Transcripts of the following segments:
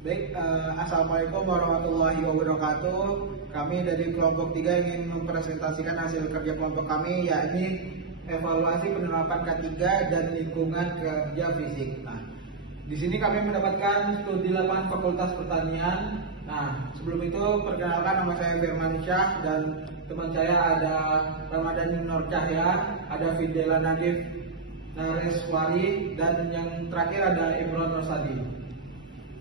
Baik, Assalamualaikum warahmatullahi wabarakatuh. Kami dari kelompok 3 ingin mempresentasikan hasil kerja kelompok kami, yakni evaluasi penerapan K3 dan lingkungan kerja fisik. Nah, di sini kami mendapatkan studi lapangan Fakultas Pertanian. Nah, sebelum itu perkenalkan, nama saya Firman Syah dan teman saya ada Ramadan Nur Cahya, ada Fidela Nadif Nareswari, dan yang terakhir ada Imron Rosadi.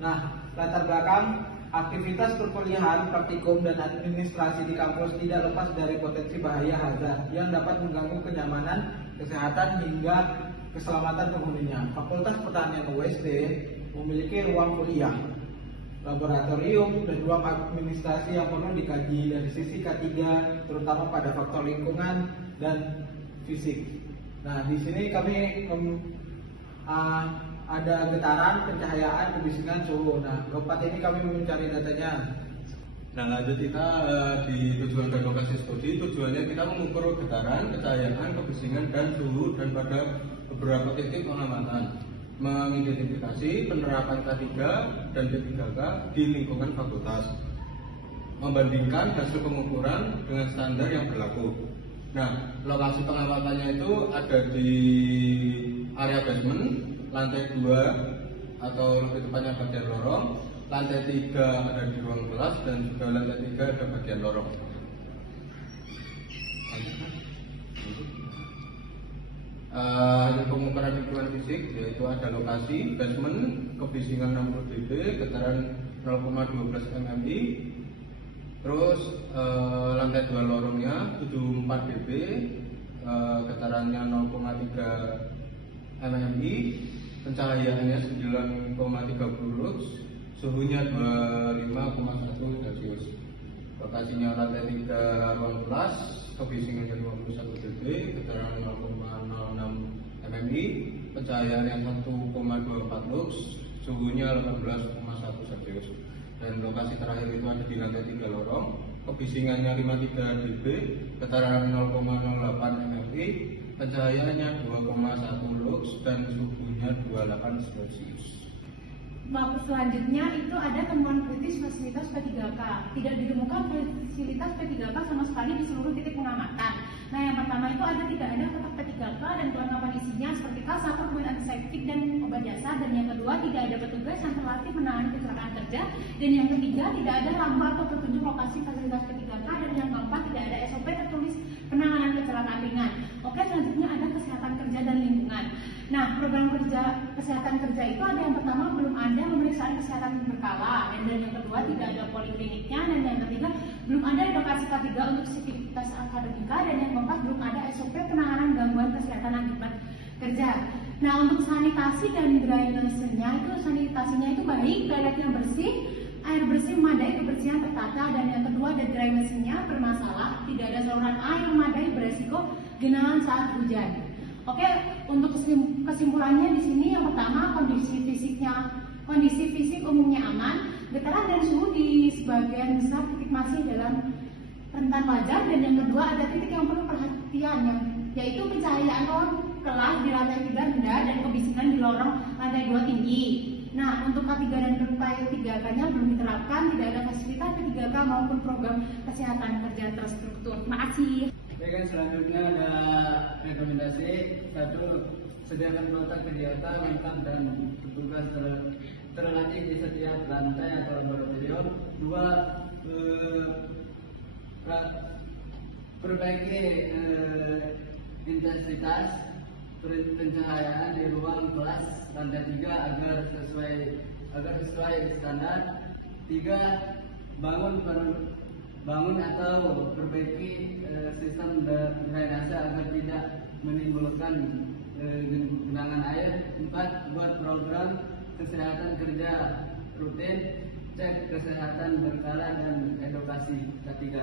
Nah, latar belakang aktivitas perkuliahan, praktikum, dan administrasi di kampus tidak lepas dari potensi bahaya hazard yang dapat mengganggu kenyamanan, kesehatan, hingga keselamatan penghuninya. Fakultas Pertanian USD memiliki ruang kuliah, laboratorium, dan ruang administrasi yang perlu dikaji dari sisi K3, terutama pada faktor lingkungan dan fisik. Nah, di sini kami ada getaran, pencahayaan, kebisingan, suhu. Nah, keempat ini kami mencari datanya. Nah, lanjut kita di tujuan dan lokasi studi. Tujuannya kita mengukur getaran, pencahayaan, kebisingan, dan suhu, dan pada beberapa titik pengamatan, mengidentifikasi penerapan K3 dan P3K di lingkungan fakultas, membandingkan hasil pengukuran dengan standar yang berlaku. Nah, lokasi pengamatannya itu ada di area basement, lantai 2 atau lebih tepatnya bagian lorong, lantai 3 ada di ruang kelas, dan juga lantai 3 ada bagian lorong. Hasil pengukuran lingkungan fisik yaitu ada lokasi basement, kebisingan 60 dB, getaran 0,12 mmi, terus lantai 2 lorongnya 74 dB, getarannya 0,3 mmi, pencahayaannya 9,30 lux, suhunya 25,1 Celcius. Lokasinya lantai 3 ruang kelas, kebisingannya 21 dB, getaran 0,06 mmi, pencahayaannya 1,24 lux, suhunya 18,1 Celcius. Dan lokasi terakhir itu ada di lantai 3 lorong, kebisingannya 53 dB, getaran 0,08 mmi, pencahayaannya 2,1 lux, dan suhunya 28 Celcius. Bab selanjutnya itu ada temuan kritis fasilitas P3K. Tidak ditemukan fasilitas P3K sama sekali di seluruh titik pengamatan. Nah, yang pertama itu tidak ada kotak P3K dan kelengkapan isinya seperti kas, sabun, antiseptik, dan obat jasa. Dan yang kedua, tidak ada petugas yang terlatih menangani kecelakaan kerja. Dan yang ketiga, tidak ada lambang atau petunjuk lokasi fasilitas P3K. Dan yang keempat, tidak ada SOP tertulis penanganan kecelakaan ringan. Oke, selanjutnya ada kesehatan kerja dan lingkungan. Nah, program kerja kesehatan kerja itu ada yang pertama, belum ada pemeriksaan kesehatan berkala, dan yang kedua tidak ada polikliniknya, dan yang ketiga belum ada edukasi K3 untuk sivitas akademika, dan yang keempat belum ada SOP penanganan gangguan kesehatan akibat kerja. Nah, untuk sanitasi dan drainasenya itu sanitasinya itu baik, toiletnya bersih, air bersih memadai, kebersihan tertata, dan yang kedua ada drainasenya bermasalah, tidak ada saluran air memadai, beresiko genangan saat hujan. Oke, untuk kesimpulannya di sini yang pertama kondisi fisik umumnya aman, getaran dan suhu di sebagian besar titik masih dalam rentan wajar, dan yang kedua ada titik yang perlu perhatian yaitu pencahayaan ruang kelas di lantai 3 rendah dan kebisingan di lorong lantai 2 tinggi. Nah, untuk K3 dan P3K-nya belum diterapkan, tidak ada fasilitas P3K maupun program kesehatan kerja terstruktur. Terima kasih. Baik, selanjutnya ada rekomendasi. 1. Sediakan kotak kegiatan lengkap dan petugas terlatih di setiap lantai atau laboratorium. 2. Perbaiki intensitas pencahayaan di ruang kelas lantai 3 agar sesuai standar. 3. Bangun atau perbaiki sistem drainase agar tidak menimbulkan genangan air. 4. Buat program kesehatan kerja rutin, cek kesehatan berkala, dan edukasi K3.